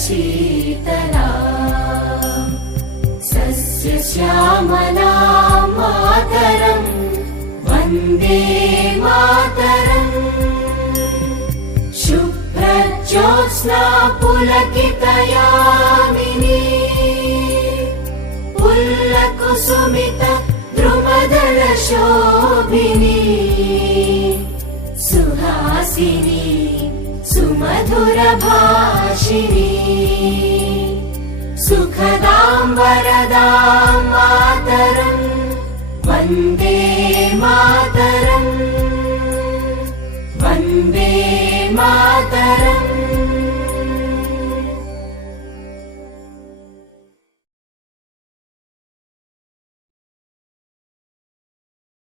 शीतला सस्यश्यामला मातरम् वन्दे मातरम् शुभ्रज्योत्स्ना पुलकितयामिनी पुल्लकुसुमित द्रुमदलशोभिनी सुहासिनी सुमधुरभाषिणी सुखदां वरदां मातरम् वन्दे मातरम् वन्दे मातरम्।